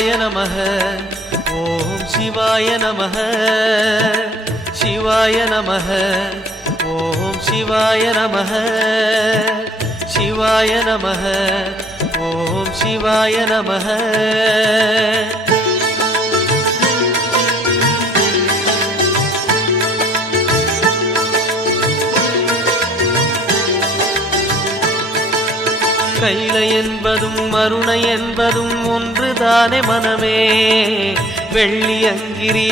சிவாய நமः ஓம் சிவாய நமः சிவாய நமः ஓம் சிவாய நமः சிவாய நமः ஓம் சிவாய நமः கைலை என்பதும் அருணை என்பதும் ஒன்றுதானே மனமே வெள்ளி அங்கிரி